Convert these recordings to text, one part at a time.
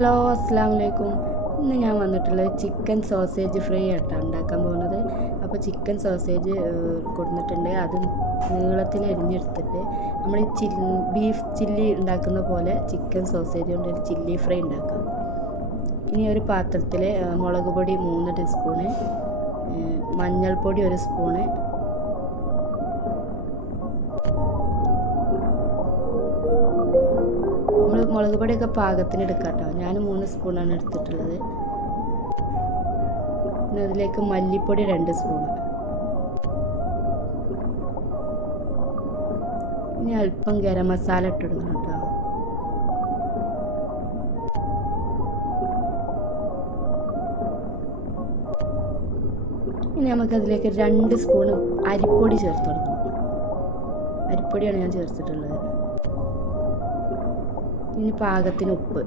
Hello അസ്സാം വലൈക്കും ഇന്ന് ഞാൻ വന്നിട്ടുള്ളത് ചിക്കൻ സോസേജ് ഫ്രൈ ആയിട്ടാണ് ഉണ്ടാക്കാൻ പോകുന്നത്. അപ്പോൾ ചിക്കൻ സോസേജ് കൊടുത്തിട്ടുണ്ട്. അത് നീളത്തിൽ എരിഞ്ഞെടുത്തിട്ട് നമ്മൾ ചില്ലി ബീഫ് ചില്ലി ഉണ്ടാക്കുന്ന പോലെ ചിക്കൻ സോസേജ് കൊണ്ട് ഒരു ചില്ലി ഫ്രൈ ഉണ്ടാക്കാം. ഇനി ഒരു പാത്രത്തിൽ മുളക് പൊടി മൂന്ന് ടീസ്പൂണ് മഞ്ഞൾപ്പൊടി ഒരു സ്പൂണ് മുളക് പൊടിയൊക്കെ പാകത്തിന് എടുക്കാം കേട്ടോ ഞാൻ മൂന്ന് സ്പൂണാണ് എടുത്തിട്ടുള്ളത്. പിന്നെ അതിലേക്ക് മല്ലിപ്പൊടി രണ്ട് സ്പൂൺ ഇനി അല്പം ഗരം മസാല ഇട്ടിടണം കേട്ടോ ഇനി നമുക്കതിലേക്ക് രണ്ട് സ്പൂൺ അരിപ്പൊടി ചേർത്ത് കൊടുക്കണം അരിപ്പൊടിയാണ് ഞാൻ ചേർത്തിട്ടുള്ളത്. ഇനി പാകത്തിന് ഉപ്പ്.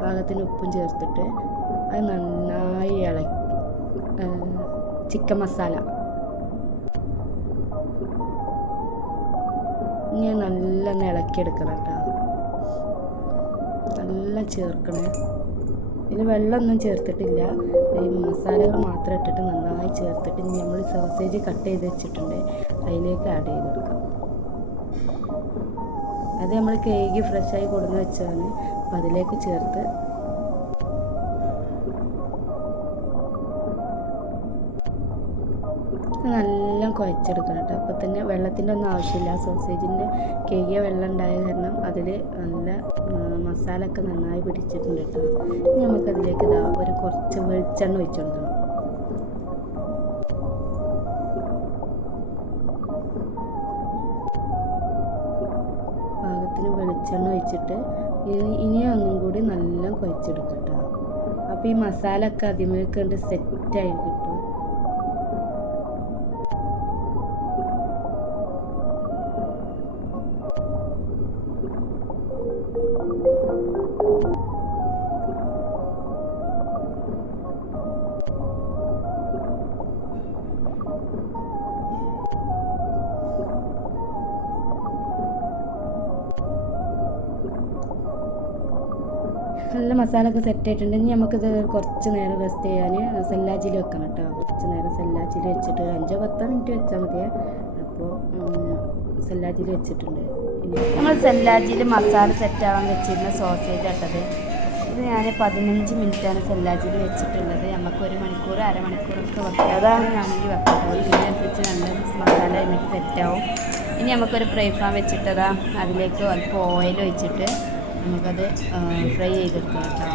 പാകത്തിന് ഉപ്പും ചേർത്തിട്ട് അത് നന്നായി ഇളക്കി. ചിക്കൻ മസാല. ഇനി നല്ല ഇളക്കിയെടുക്കണം കേട്ടോ. നല്ല ചേർക്കണേ. ഇതിൽ വെള്ളമൊന്നും ചേർത്തിട്ടില്ല. ഈ മസാലകൾ മാത്രം ഇട്ടിട്ട് നന്നായി ചേർത്തിട്ട് ഇനി നമ്മൾ സോസേജ് കട്ട് ചെയ്ത് വെച്ചിട്ടുണ്ട്. അതിലേക്ക് ആഡ് ചെയ്ത് കൊടുക്കാം. അത് നമ്മൾ കേക്ക് ഫ്രഷായി കൊടുന്ന് വെച്ചതാണ്. അപ്പം അതിലേക്ക് ചേർത്ത്. നല്ല കുഴച്ചെടുക്കണം കേട്ടോ. അപ്പം തന്നെ വെള്ളത്തിന്റെ ഒന്നും ആവശ്യമില്ല. സോസേജിന്റെ കേക്കിയ വെള്ളം ഉണ്ടായ കാരണം അതിൽ നല്ല മസാല ഒക്കെ നന്നായി പിടിച്ചിട്ടുണ്ട് കേട്ടോ. ഇനി നമുക്കതിലേക്ക് ഇതാ ഒരു കുറച്ച് വെളിച്ചെണ്ണ ഒഴിച്ചു കൊടുക്കണം. വെളിച്ചെണ്ണ ഒഴിച്ചിട്ട് ഇനി ഒന്നും കൂടി നല്ല കുഴച്ചെടുക്കട്ടോ. കേട്ടോ അപ്പോൾ ഈ മസാല ഒക്കെ അതിലേക്ക് കണ്ട് സെറ്റായി കിട്ടും. നല്ല മസാല ഒക്കെ സെറ്റ് ആയിട്ടുണ്ട്. ഇനി നമുക്കിത് കുറച്ച് നേരം റെസ്റ്റ് ചെയ്യാൻ സെല്ലാച്ചിൽ വെക്കണം കേട്ടോ കുറച്ച് നേരം സെല്ലാച്ചിൽ വെച്ചിട്ട് ഒരു അഞ്ചോ പത്തോ മിനിറ്റ് വെച്ചാൽ മതിയേ. അപ്പോൾ സെല്ലാച്ചിൽ വെച്ചിട്ടുണ്ട്. നമ്മൾ സെല്ലാച്ചിൽ മസാല സെറ്റ് ആവാൻ വെച്ചിരുന്ന സോസേജ് ഇട്ടത് ഇത്. ഞാൻ പതിനഞ്ച് മിനിറ്റാണ് സെല്ലാച്ചിൽ വെച്ചിട്ടുള്ളത്. നമുക്ക് ഒരു മണിക്കൂർ അരമണിക്കൂറൊക്കെ വെക്കാം. അതാണ് ഞാനെങ്കിൽ വെക്കാം. ഇതിനനുസരിച്ച് നല്ല മസാല എനിക്ക് സെറ്റാവും ഇനി നമുക്കൊരു പാൻ വെച്ചിട്ടതാ അതിലേക്ക് അല്പം ഓയിൽ ഒഴിച്ചിട്ട് നമുക്കത് ഫ്രൈ ചെയ്തെടുക്കാം കേട്ടോ.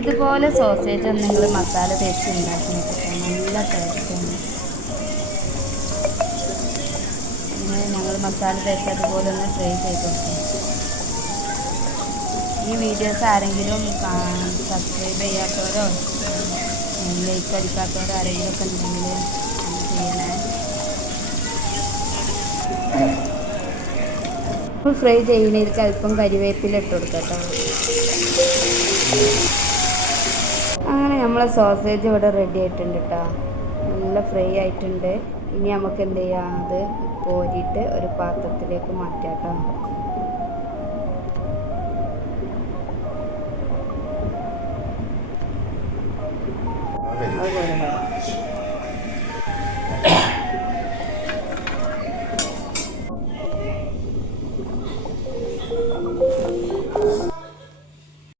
ഇതുപോലെ സോസേജ് എന്തെങ്കിലും മസാല തേച്ച് ഉണ്ടാക്കി നോക്കാം നല്ല ടേസ്റ്റാണ് ഞങ്ങൾ മസാല തേച്ച് അതുപോലെ ഒന്ന് ഫ്രൈ ചെയ്ത് നോക്കാം. ഈ വീഡിയോസ് ആരെങ്കിലും സബ്സ്ക്രൈബ് ചെയ്യാത്തവരോ ലൈക്ക് അടിക്കാത്തവർ ആരെങ്കിലും ഉണ്ടെങ്കിൽ ചെയ്യണേ ഫ്രൈ ചെയ്യുന്നതിലേക്ക് അല്പം കരിവേപ്പില ഇട്ട് കൊടുക്കട്ടോ അങ്ങനെ നമ്മളെ സോസേജ് ഇവിടെ റെഡി ആയിട്ടുണ്ട് കേട്ടോ. നല്ല ഫ്രൈ ആയിട്ടുണ്ട്. ഇനി നമുക്ക് എന്ത് ചെയ്യാം? അത് കോരിയിട്ട് ഒരു പാത്രത്തിലേക്ക് മാറ്റാം കേട്ടോ.